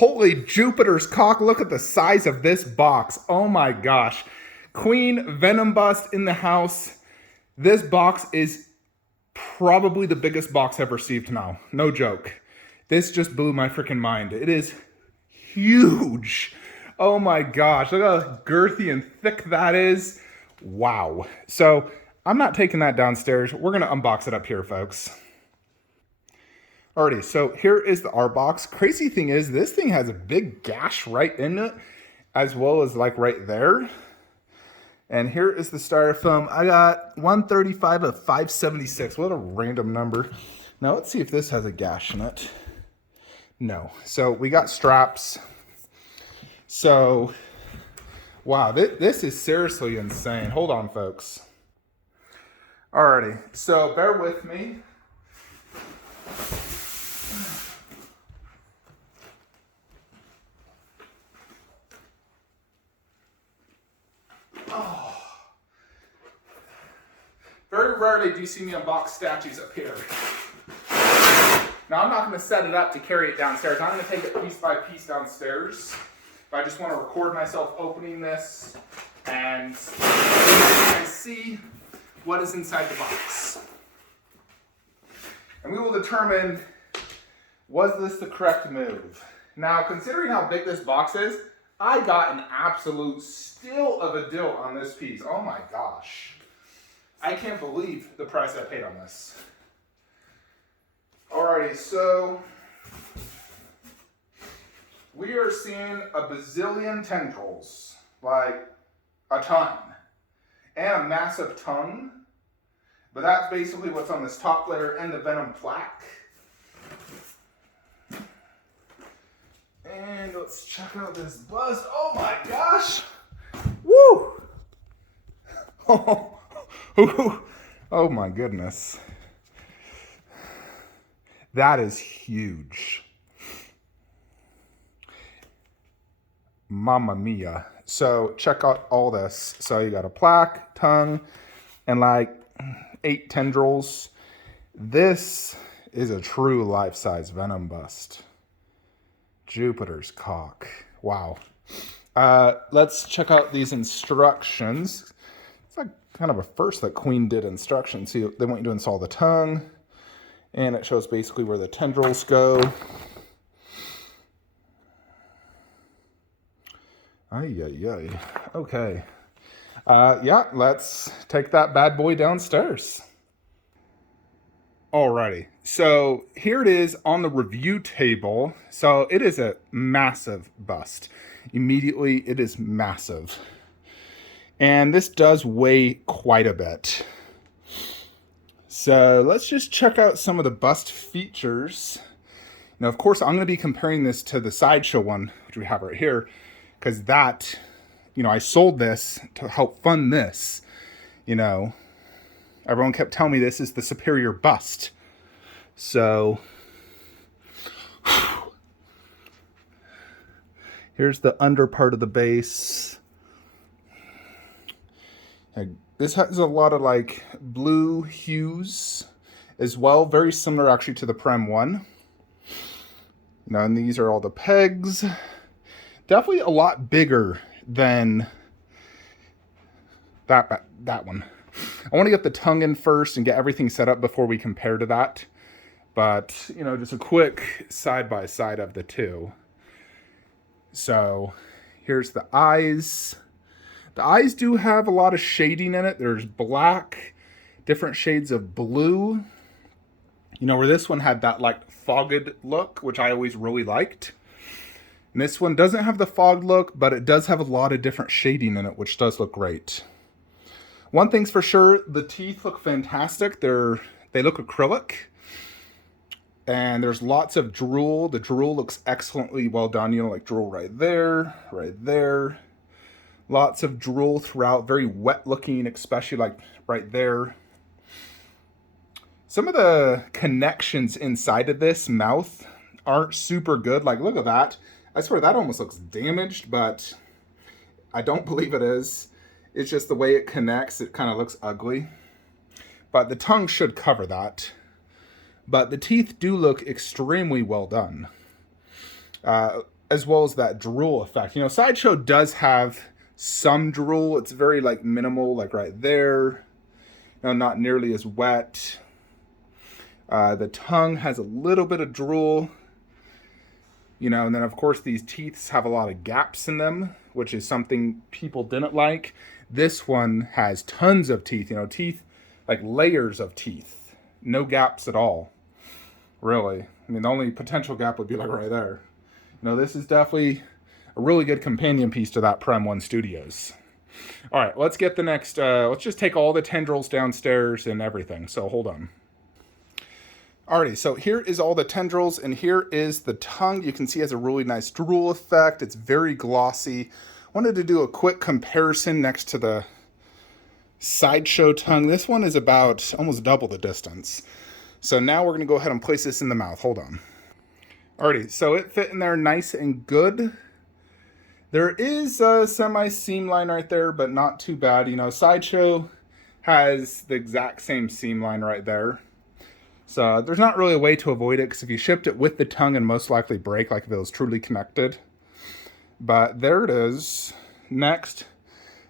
Holy Jupiter's cock, look at the size of this box. Oh my gosh. Queen Venom bust in the house. This box is probably the biggest box I've received now. No joke. This just blew my freaking mind. It is huge. Oh my gosh, look how girthy and thick that is. Wow. So I'm not taking that downstairs. We're gonna unbox it up here, folks. Alrighty, so here is the art box. Crazy thing is, this thing has a big gash right in it, as well as like right there. And here is the styrofoam. I got 135 of 576. What a random number. Now let's see if this has a gash in it. No. So we got straps. So, wow, this is seriously insane. Hold on, folks. Alrighty, so bear with me. Very rarely do you see me unbox statues up here. Now I'm not going to set it up to carry it downstairs. I'm going to take it piece by piece downstairs. But I just want to record myself opening this and see what is inside the box. And we will determine, was this the correct move? Now, considering how big this box is, I got an absolute steal of a deal on this piece. Oh my gosh. I can't believe the price I paid on this. Alrighty, so we are seeing a bazillion tendrils, like a ton, and a massive tongue. But that's basically what's on this top layer and the Venom plaque. And let's check out this buzz. Oh my gosh! Woo! Oh my goodness. That is huge. Mamma mia. So check out all this. So you got a plaque, tongue, and like 8 tendrils. This is a true life-size Venom bust. Jupiter's cock. Wow. Let's check out these instructions. It's like kind of a first that Queen did instructions. See, they want you to install the tongue, and it shows basically where the tendrils go. Ay, ay, ay. Okay. Yeah, let's take that bad boy downstairs. Alrighty, so here it is on the review table. So it is a massive bust. Immediately, it is massive. And this does weigh quite a bit. So let's just check out some of the bust features. Now, of course, I'm going to be comparing this to the Sideshow one, which we have right here, because that, I sold this to help fund this. Everyone kept telling me this is the superior bust. So here's the under part of the base. This has a lot of like blue hues as well. Very similar actually to the Prem one. And these are all the pegs. Definitely a lot bigger than that one. I want to get the tongue in first and get everything set up before we compare to that. But, just a quick side-by-side of the two. So, here's the eyes. The eyes do have a lot of shading in it. There's black, different shades of blue. Where this one had that, like, fogged look, which I always really liked. And this one doesn't have the fogged look, but it does have a lot of different shading in it, which does look great. One thing's for sure, the teeth look fantastic. They look acrylic. And there's lots of drool. The drool looks excellently well done. Like drool right there, right there. Lots of drool throughout. Very wet looking, especially like right there. Some of the connections inside of this mouth aren't super good. Like, look at that. I swear that almost looks damaged, but I don't believe it is. It's just the way it connects, it kind of looks ugly. But the tongue should cover that. But the teeth do look extremely well done. as well as that drool effect. You know, Sideshow does have some drool. It's very like minimal, like right there. You know, not nearly as wet. The tongue has a little bit of drool. You know, and then of course these teeth have a lot of gaps in them, which is something people didn't like. This one has tons of teeth, you know, teeth, like layers of teeth. No gaps at all, really. I mean, the only potential gap would be like right there. You know, this is definitely a really good companion piece to that Prem 1 Studios. All right, let's get the next, let's just take all the tendrils downstairs and everything. So hold on. Alrighty, so here is all the tendrils, and here is the tongue. You can see it has a really nice drool effect. It's very glossy. Wanted to do a quick comparison next to the Sideshow tongue. This one is about almost double the distance. So now we're going to go ahead and place this in the mouth. Hold on. Alrighty, so it fit in there nice and good. There is a semi-seam line right there, but not too bad. You know, Sideshow has the exact same seam line right there. So there's not really a way to avoid it, because if you shipped it with the tongue, it'd most likely break, like if it was truly connected. But there it is. Next,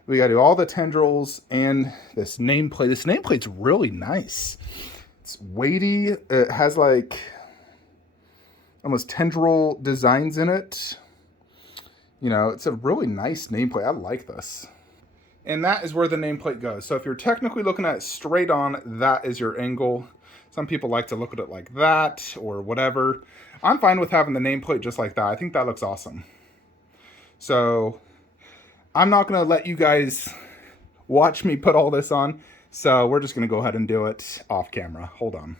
we got to do all the tendrils and this nameplate. This nameplate's really nice. It's weighty. It has like almost tendril designs in it. You know, it's a really nice nameplate. I like this. And that is where the nameplate goes. So if you're technically looking at it straight on, that is your angle. Some people like to look at it like that or whatever. I'm fine with having the nameplate just like that. I think that looks awesome. So I'm not going to let you guys watch me put all this on. So we're just going to go ahead and do it off camera. Hold on.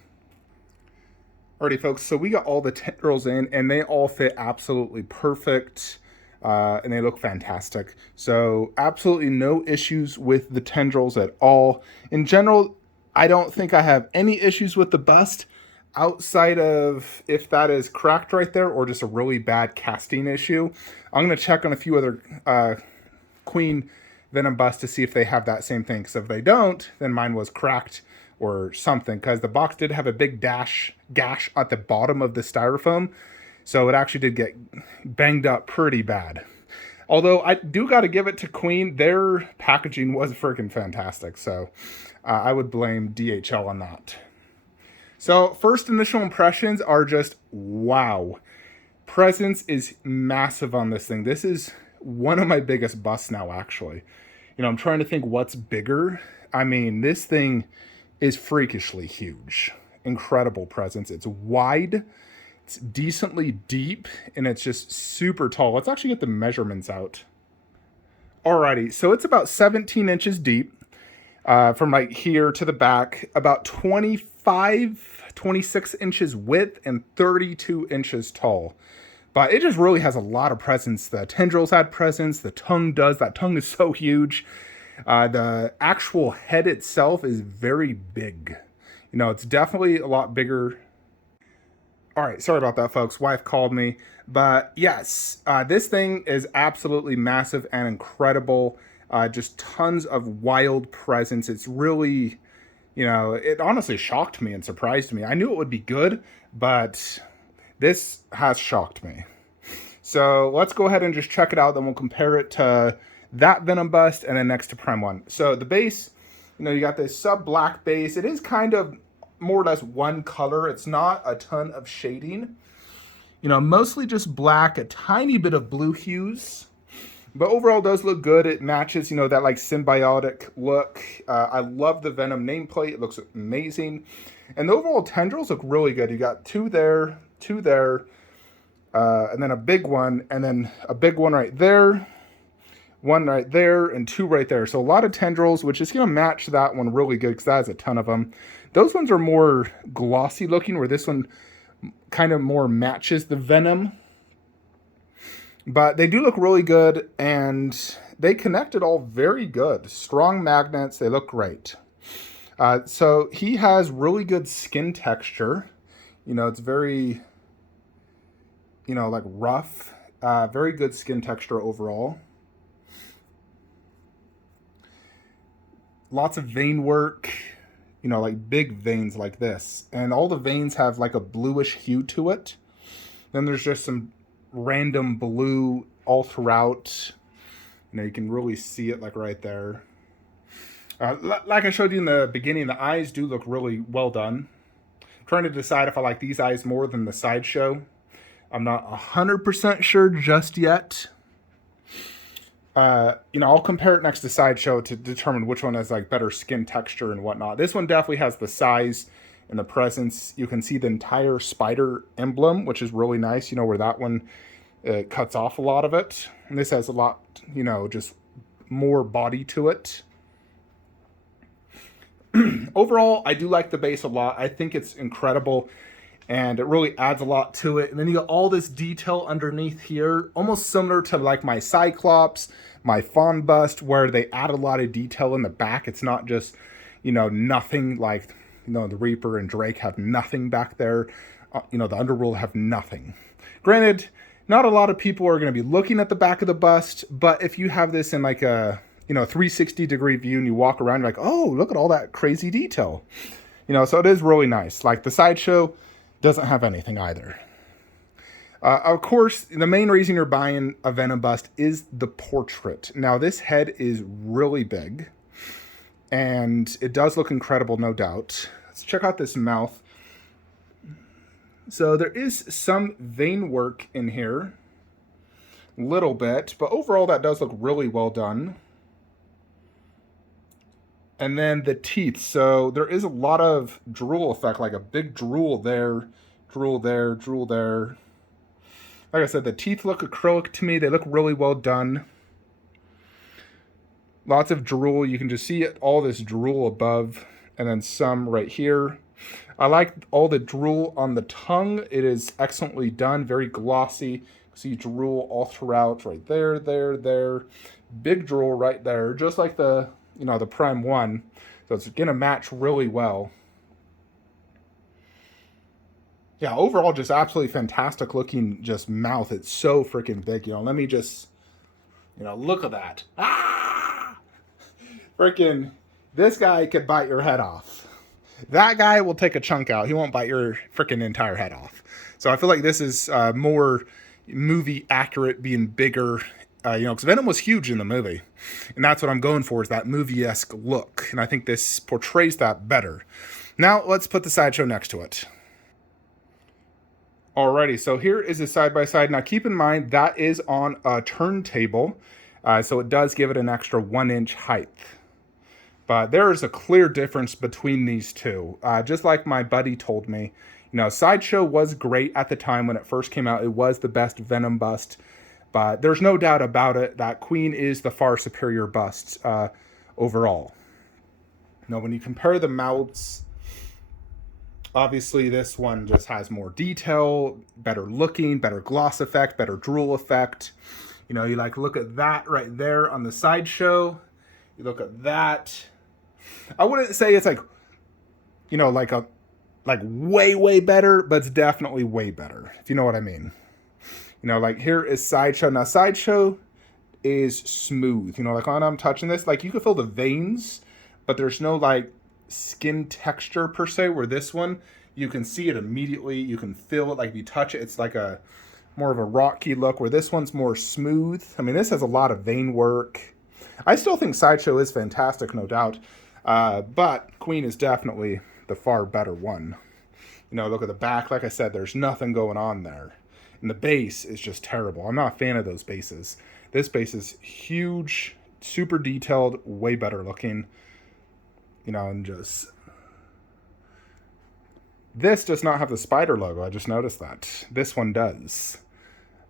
Alrighty, folks. So we got all the tendrils in, and they all fit absolutely perfect. And they look fantastic. So absolutely no issues with the tendrils at all. In general, I don't think I have any issues with the bust, outside of if that is cracked right there or just a really bad casting issue. I'm going to check on a few other Queen Venom busts to see if they have that same thing. Because if they don't, then mine was cracked or something. Because the box did have a big gash at the bottom of the styrofoam. So it actually did get banged up pretty bad. Although I do got to give it to Queen. Their packaging was freaking fantastic. So I would blame DHL on that. So first initial impressions are just wow. Presence is massive on this thing. This is one of my biggest busts now, actually. You know, I'm trying to think what's bigger. I mean, this thing is freakishly huge. Incredible presence. It's wide. It's decently deep, and it's just super tall. Let's actually get the measurements out. Alrighty, so it's about 17 inches deep from right here to the back, about 26 inches width, and 32 inches tall. But it just really has a lot of presence. The tendrils had presence. The tongue does. That tongue is so huge. The actual head itself is very big. You know, it's definitely a lot bigger. All right, sorry about that, folks. Wife called me. But yes, this thing is absolutely massive and incredible. Just tons of wild presence. It's really, you know, it honestly shocked me and surprised me. I knew it would be good, but this has shocked me. So let's go ahead and just check it out. Then we'll compare it to that Venom bust and then next to Prem 1. So the base, you know, you got this sub-black base. It is kind of more or less one color. It's not a ton of shading. You know, mostly just black, a tiny bit of blue hues. But overall does look good. It matches, you know, that like symbiotic look. I love the Venom nameplate. It looks amazing. And the overall tendrils look really good. You got two there, and then a big one, and then a big one right there, one right there, and two right there. So a lot of tendrils, which is going to match that one really good because that has a ton of them. Those ones are more glossy looking, where this one kind of more matches the Venom. But they do look really good, and they connected all very good. Strong magnets. They look great. So he has really good skin texture. You know, it's very, you know, like rough. Very good skin texture overall. Lots of vein work. You know, like big veins like this. And all the veins have like a bluish hue to it. Then there's just some random blue all throughout. You know, you can really see it like right there. Like I showed you in the beginning, the eyes do look really well done. I'm trying to decide if I like these eyes more than the Sideshow. I'm not 100% sure just yet. You know, I'll compare it next to Sideshow to determine which one has like better skin texture and whatnot. This one definitely has the size and the presence. You can see the entire spider emblem, which is really nice. You know, where that one cuts off a lot of it. And this has a lot, you know, just more body to it. Overall, I do like the base a lot. I think it's incredible. And it really adds a lot to it. And then you got all this detail underneath here, almost similar to like my Cyclops, my Fawn Bust, where they add a lot of detail in the back. It's not just, you know, nothing like, you know, the Reaper and Drake have nothing back there. You know, the Underworld have nothing. Granted, not a lot of people are going to be looking at the back of the bust, but if you have this in like a, you know, 360-degree view and you walk around, you're like, oh, look at all that crazy detail. You know, so it is really nice. Like the Sideshow doesn't have anything either. Of course, the main reason you're buying a Venom bust is the portrait. Now, this head is really big, and it does look incredible, no doubt. Let's check out this mouth. So there is some vein work in here, a little bit, but overall that does look really well done. And then the teeth. So there is a lot of drool effect, like a big drool there, drool there, drool there. Like I said, the teeth look acrylic to me. They look really well done. Lots of drool. You can just see it, all this drool above, and then some right here. I like all the drool on the tongue. It is excellently done, very glossy. See drool all throughout, right there, there, there. Big drool right there, just like the, you know, the Prime 1. So it's gonna match really well. Yeah, overall just absolutely fantastic looking just mouth. It's so freaking big, you know. Let me just, you know, look at that. Ah! Freaking, this guy could bite your head off. That guy will take a chunk out. He won't bite your freaking entire head off. So I feel like this is more movie accurate, being bigger. You know, because Venom was huge in the movie. And that's what I'm going for, is that movie-esque look. And I think this portrays that better. Now, let's put the Sideshow next to it. Alrighty, so here is a side-by-side. Now, keep in mind, that is on a turntable. So it does give it an extra 1-inch height. But there is a clear difference between these two. Just like my buddy told me, you know, Sideshow was great at the time when it first came out. It was the best Venom bust. But there's no doubt about it that Queen is the far superior bust overall. Now, when you compare the mouths, obviously this one just has more detail, better looking, better gloss effect, better drool effect. You know, you like look at that right there on the Sideshow. You look at that. I wouldn't say it's like, you know, like way, way better, but it's definitely way better, if you know what I mean. You know, like here is Sideshow. Now, Sideshow is smooth. You know, like when I'm touching this, like you can feel the veins, but there's no like skin texture per se, where this one, you can see it immediately. You can feel it. Like if you touch it, it's like a more of a rocky look, where this one's more smooth. I mean, this has a lot of vein work. I still think Sideshow is fantastic, no doubt. But Queen is definitely the far better one. You know, look at the back. Like I said, there's nothing going on there. And the base is just terrible. I'm not a fan of those bases. This base is huge, super detailed, way better looking. You know, and just... This does not have the spider logo. I just noticed that. This one does.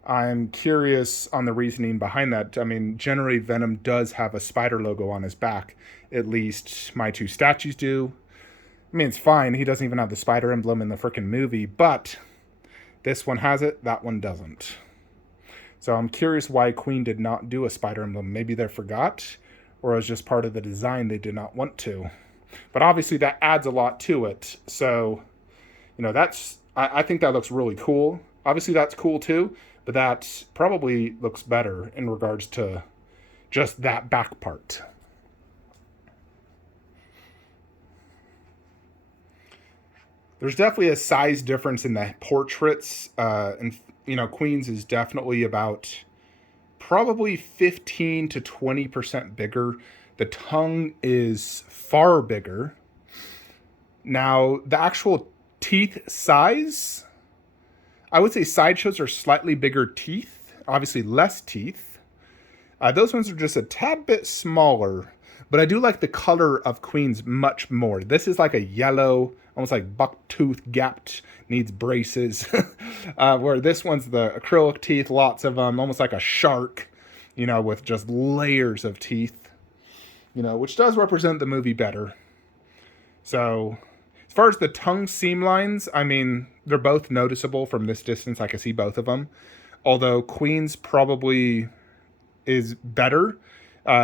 I'm curious on the reasoning behind that. I mean, generally Venom does have a spider logo on his back. At least my two statues do. I mean, it's fine. He doesn't even have the spider emblem in the freaking movie, but this one has it, that one doesn't. So I'm curious why Queen did not do a spider emblem. Maybe they forgot, or it was just part of the design they did not want to. But obviously that adds a lot to it. So, you know, that's, I think that looks really cool. Obviously that's cool too, but that probably looks better in regards to just that back part. There's definitely a size difference in the portraits, and Queen's is definitely about probably 15 to 20% bigger. The tongue is far bigger. Now, the actual teeth size, I would say Sideshows are slightly bigger teeth, obviously less teeth. Those ones are just a tad bit smaller, but I do like the color of Queen's much more. This is like a yellow, almost like bucktooth, gapped, needs braces. Where this one's the acrylic teeth, lots of them, almost like a shark, with just layers of teeth, which does represent the movie better. So, as far as the tongue seam lines, I mean, they're both noticeable from this distance. I can see both of them. Although Queen's probably is better,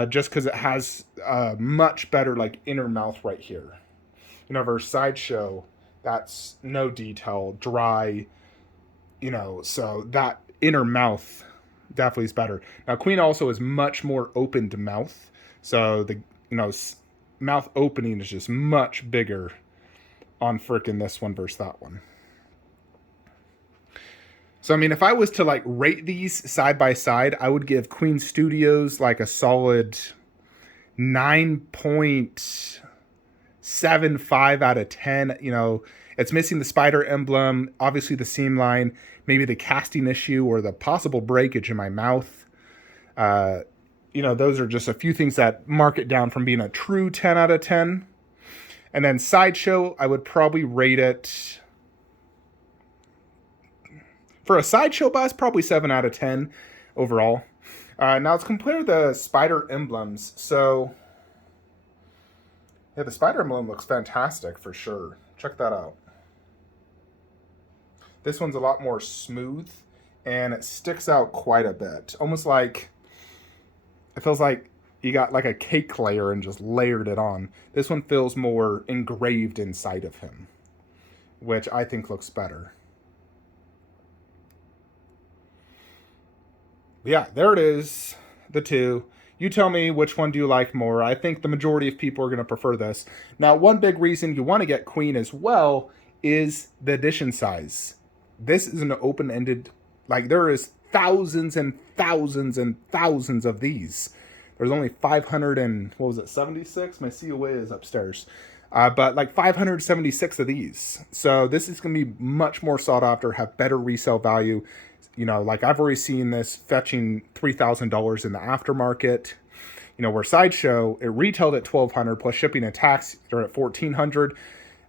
just because it has a much better like inner mouth right here. Versus Sideshow, that's no detail, dry, so that inner mouth definitely is better. Now Queen also is much more opened mouth, so the mouth opening is just much bigger on frickin' this one versus that one. So, I mean, if I was to like rate these side by side, I would give Queen Studios like a solid 9.75 out of 10. It's missing the spider emblem, obviously the seam line, maybe the casting issue or the possible breakage in my mouth. Those are just a few things that mark it down from being a true 10 out of 10. And then Sideshow, I would probably rate it, for a Sideshow bus, probably 7 out of 10 overall. Now let's compare the spider emblems. So, yeah, the spider emblem looks fantastic for sure. Check that out. This one's a lot more smooth, and it sticks out quite a bit. Almost like, it feels like you got like a cake layer and just layered it on. This one feels more engraved inside of him, which I think looks better. Yeah, there it is, the two. You tell me which one do you like more. I think the majority of people are going to prefer this. Now, one big reason you want to get Queen as well is the edition size. This is an open-ended, like there is thousands and thousands and thousands of these. There's only 576? My COA is upstairs. But like 576 of these. So this is going to be much more sought after, have better resale value. Like I've already seen this fetching $3,000 in the aftermarket. Where Sideshow, it retailed at $1,200 plus shipping and tax, they're at $1,400.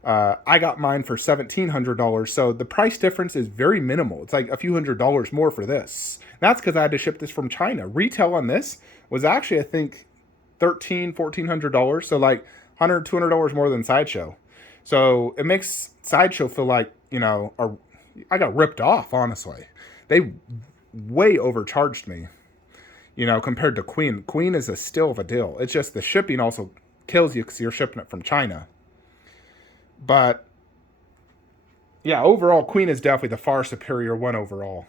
I got mine for $1,700. So the price difference is very minimal. It's like a few $100s more for this. That's because I had to ship this from China. Retail on this was actually, I think, $1,400. So like $100, $200 more than Sideshow. So it makes Sideshow feel like, I got ripped off, honestly. They way overcharged me, compared to Queen. Queen is a still of a deal. It's just the shipping also kills you because you're shipping it from China. But, yeah, overall, Queen is definitely the far superior one overall.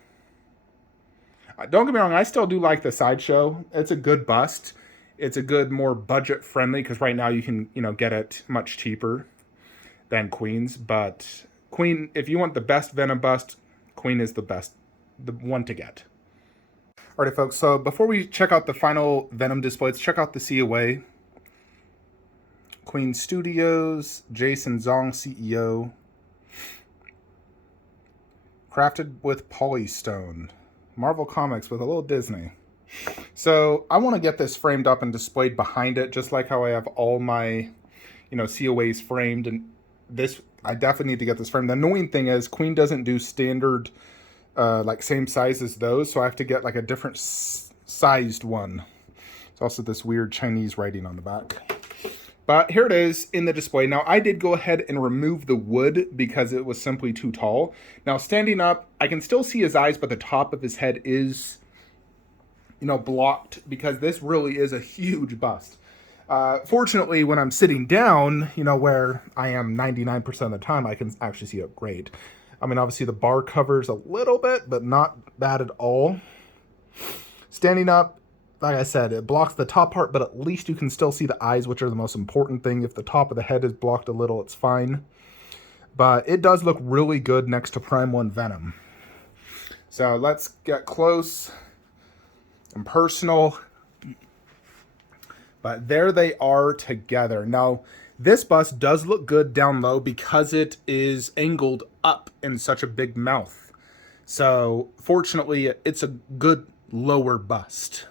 Don't get me wrong, I still do like the Sideshow. It's a good bust. It's a good, more budget-friendly, because right now you can, get it much cheaper than Queen's. But Queen, if you want the best Venom bust, Queen is the best. The one to get. Alright, folks, so before we check out the final Venom display, let's check out the COA. Queen Studios, Jason Zong, CEO. Crafted with Polystone. Marvel Comics with a little Disney. So I want to get this framed up and displayed behind it, just like how I have all my, COAs framed. And this, I definitely need to get this framed. The annoying thing is Queen doesn't do standard like same size as those, so I have to get like a different sized one. It's also this weird Chinese writing on the back. But here it is in the display. Now I did go ahead and remove the wood because it was simply too tall. Now standing up, I can still see his eyes, but the top of his head is, blocked because this really is a huge bust. Fortunately, when I'm sitting down, where I am 99% of the time, I can actually see it great. I mean, obviously the bar covers a little bit, but not bad at all. Standing up, like I said, it blocks the top part, but at least you can still see the eyes, which are the most important thing. If the top of the head is blocked a little, it's fine. But it does look really good next to Prime 1 Venom. So let's get close and personal. But there they are together. Now, this bust does look good down low because it is angled up in such a big mouth. So fortunately, it's a good lower bust.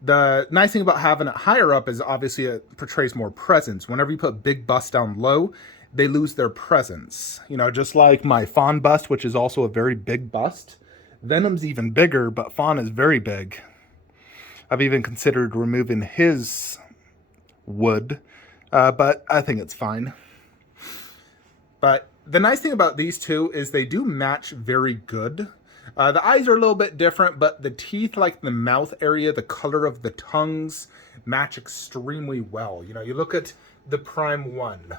The nice thing about having it higher up is obviously it portrays more presence. Whenever you put big busts down low, they lose their presence. You know, just like my Fawn bust, which is also a very big bust. Venom's even bigger, but Fawn is very big. I've even considered removing his wood, but I think it's fine. But the nice thing about these two is they do match very good. The eyes are a little bit different, but the teeth, like the mouth area, the color of the tongues, match extremely well. You know, you look at the Prime 1,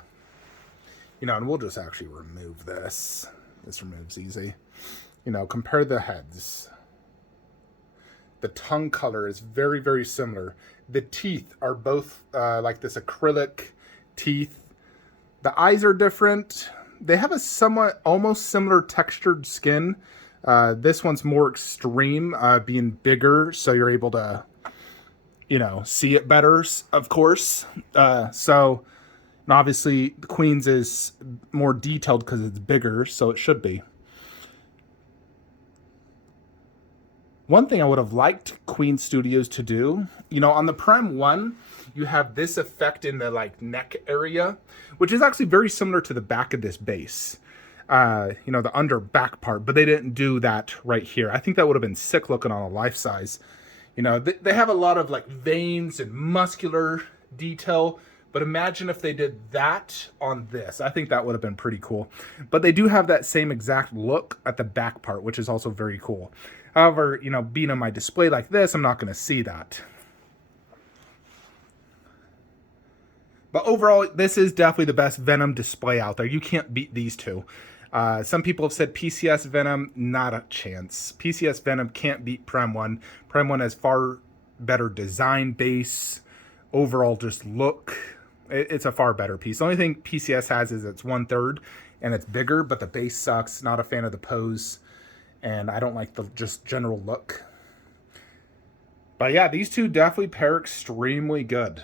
you know, and we'll just actually remove this. This removes easy. You know, compare the heads. The tongue color is very, very similar. The teeth are both like this acrylic teeth. The eyes are different. They have a somewhat almost similar textured skin. This one's more extreme, being bigger, so you're able to, you know, see it better, of course. So, and obviously, the Queen's is more detailed because it's bigger, so it should be. One thing I would have liked Queen Studios to do, you know, on the Prime 1, you have this effect in the, like, neck area, which is actually very similar to the back of this base. You know, the under back part, but they didn't do that right here. I think that would have been sick looking on a life size. You know, they have a lot of, like, veins and muscular detail, but imagine if they did that on this. I think that would have been pretty cool. But they do have that same exact look at the back part, which is also very cool. However, you know, being on my display like this, I'm not going to see that. But overall, this is definitely the best Venom display out there. You can't beat these two. Some people have said PCS Venom, not a chance. PCS Venom can't beat Prime 1. Prime 1 has far better design base, overall just look. It's a far better piece. The only thing PCS has is it's 1/3 and it's bigger, but the base sucks. Not a fan of the pose. And I don't like the just general look. But yeah, these two definitely pair extremely good.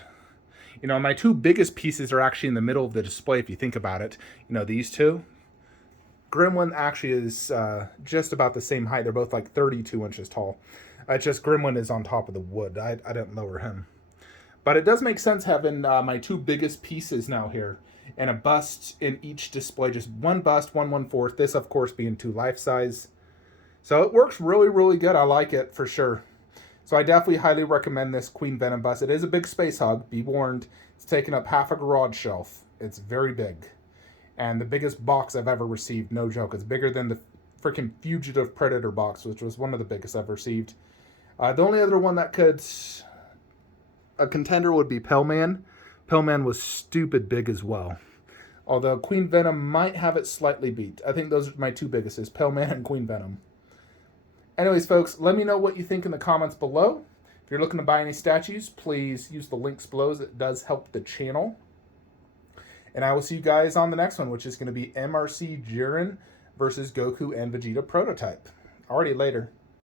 You know, my two biggest pieces are actually in the middle of the display, if you think about it. You know, these two. Gremlin actually is just about the same height. They're both like 32 inches tall. It's just Gremlin is on top of the wood. I didn't lower him. But it does make sense having my two biggest pieces now here. And a bust in each display. Just one bust, 1/4. This, of course, being 2 life size. So it works really, really good. I like it for sure. So I definitely highly recommend this Queen Venom bust. It is a big space hog. Be warned. It's taking up half a garage shelf. It's very big. And the biggest box I've ever received. No joke. It's bigger than the freaking Fugitive Predator box, which was one of the biggest I've received. The only other one that could... a contender would be Pellman. Pellman was stupid big as well. Although Queen Venom might have it slightly beat. I think those are my two biggest, is Pellman and Queen Venom. Anyways, folks, let me know what you think in the comments below. If you're looking to buy any statues, please use the links below. It does help the channel. And I will see you guys on the next one, which is going to be MRC Jiren versus Goku and Vegeta prototype. Alrighty, later.